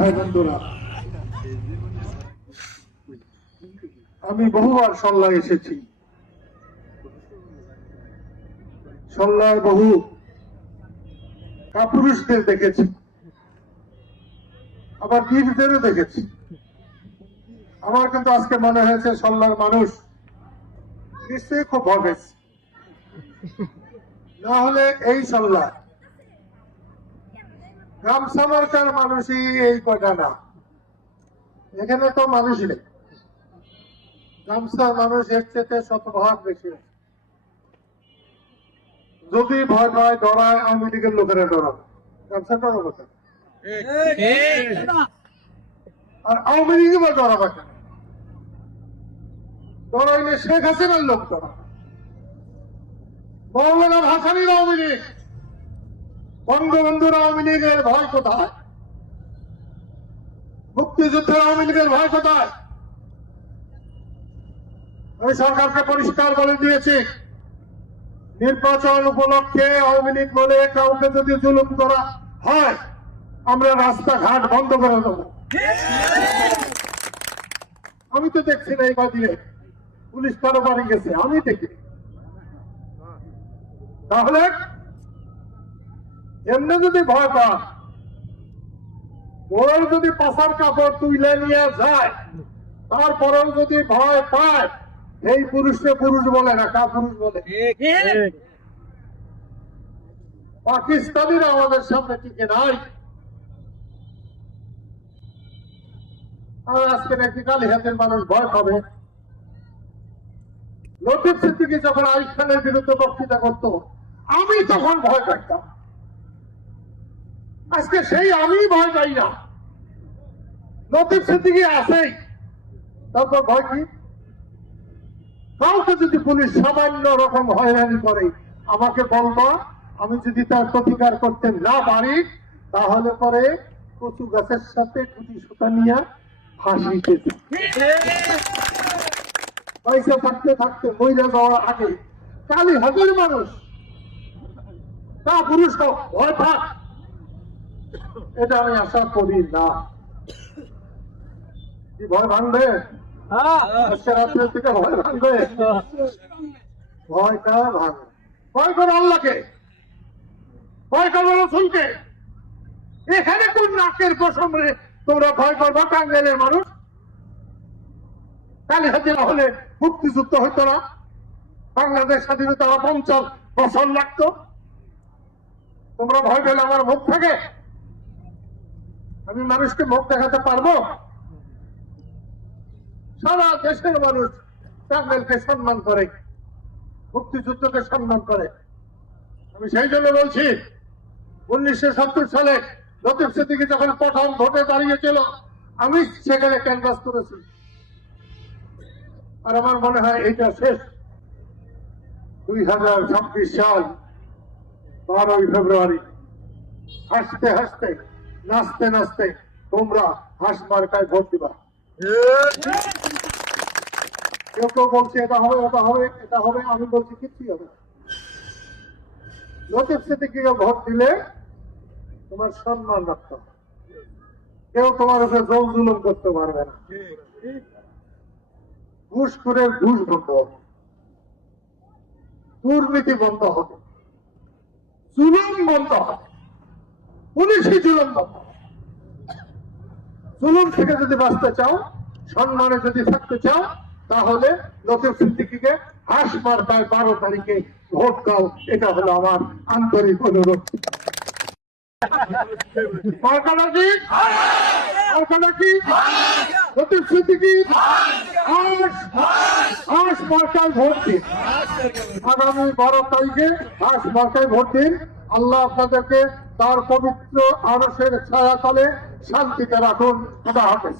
ভাই বন্ধুরা, আমি বহুবার সল্লায় এসেছি। সল্লার বহু কাপুরুষদের দেখেছি, আবার বীরদেরও দেখেছি। আমার কিন্তু আজকে মনে হয়েছে সল্লার মানুষ নিশ্চয়ই খুব ভয় পেয়েছে, না হলে এই সল্লা গামছা মার্কার মানুষই এই কয়টা না, এখানে তো মানুষই নেই। গামছার মানুষ এর চেয়ে শতভাগ বেশি আছে। যদি ভয় পায়, ডরায়, আওয়ামী লীগের লোকেরা ডরাবে, গামছা ডরাবে কেন? আর আওয়ামী লীগ বা ডরাবে কেন? ডরাইলে শেখ হাসিনার লোক ডরাবে, মৌলানা ভাসানীর আওয়ামী লীগ, বঙ্গবন্ধুর আওয়ামী লীগের ভয় কোথায়? মুক্তিযুদ্ধের আওয়ামী লীগের ভয় কোথায়? আমি সরকারকে পরিষ্কার বলে দিয়েছি, নির্বাচন উপলক্ষে আওয়ামী লীগ বলে কাউকে যদি জুলুম করা হয়, আমরা রাস্তাঘাট বন্ধ করে দেব। আমি তো দেখছি না এই বাদিয়ে পুলিশ কারো বাড়ি গেছে, আমি দেখি। তাহলে এমনি যদি ভয় পান, ওর যদি পাশার কাপড় তুলে নিয়ে যায়, তারপরেও যদি ভয় পায়, এই পুরুষকে পুরুষ বলে না, কা পুরুষ বলে? পাকিস্তানিরা আমাদের সামনে টিকে নাই। আর আজকে নাকি কালিহাতের মানুষ ভয় পাবে। লতিফ সিদ্দিকী যখন আইয়ুব খানের বিরুদ্ধে বক্তৃতা করত, আমি তখন ভয় পাইতাম। আজকে সেই আমি ভয় পাই না, লতিফ সিদ্দিকী আছেই, তারপর ভয় কি? কাউকে যদি পুলিশ সামান্য রকম হয়রানি করে, আমাকে বলবা, আমি যদি তার প্রতিকার করতে না পারি, তাহলে পরে কচু গাছের সাথে টুটি সুতা নিয়ে ফাঁসিতে পয়সা থাকতে থাকতে মহিলা যাওয়ার আগে কালিহাতের মানুষ তা পুরুষ ভয় থাক, এটা আমি আশা করি না। কি ভয় ভাঙবে? রাত্রের থেকে ভয় ভাঙবে? ভয় কার ভাঙবে? ভয় করো আল্লাহকে, ভয় করো রসুলকে। এখানে কোন নাকের প্রসঙ্গে তোমরা ভয় করবা? টাঙ্গাইলের মানুষ কালিহাতি না হলে মুক্তিযুদ্ধ হইতো না, বাংলাদেশ স্বাধীনতা 50 বছর লাগতো। তোমরা ভয় পেলে আমার মুখ থাকে? আমি মানুষকে মুখ দেখাতে পারবো? সারা দেশের মানুষ টাঙ্গাইলকে সম্মান করে, মুক্তিযুদ্ধকে সম্মান করে। আমি সেই জন্য বলছি, 1970 সালে লতিফ সিদ্দিকী যখন প্রথম ভোটে দাঁড়িয়েছিল, আমি সেখানে ক্যানভাস করেছি। আর আমার মনে হয় এটা শেষ। 2026 সাল 12ই ফেব্রুয়ারি, হাসতে হাসতে, নাচতে নাচতে তোমরা হাঁস মার্কায় ভোট দিবা। কেউ কেউ বলছে এটা হবে, ওটা হবে, এটা হবে, আমি বলছি কিছুই হবে না। লতিফ সিদ্দিকীকে ভোট দিলে তোমার সম্মান রাখতে হবে, কেউ তোমার উপরে জল জুলুম করতে পারবে না। ঘুষখোরের ঘুষ বন্ধ হবে, দুর্নীতি বন্ধ হবে, জুলুম বন্ধ হবে, পুলিশি জুলুম বন্ধ হবে। জুলুম থেকে যদি বাঁচতে চাও, সম্মানে যদি থাকতে চাও, তাহলে লতিফ সিদ্দিকীকে হাঁস মার্কায় 12 তারিখে ভোট দাও। এটা হলো আমার আন্তরিক অনুরোধ। লতিফ সিদ্দিকী হাঁস মার্কায় ভোট দিন। আগামী 12 তারিখে হাঁস মার্কায় ভোট দিন। আল্লাহ আপনাদেরকে তার পবিত্র আরশের ছায়াতলে শান্তিতে রাখুন। খোদা হাফেজ।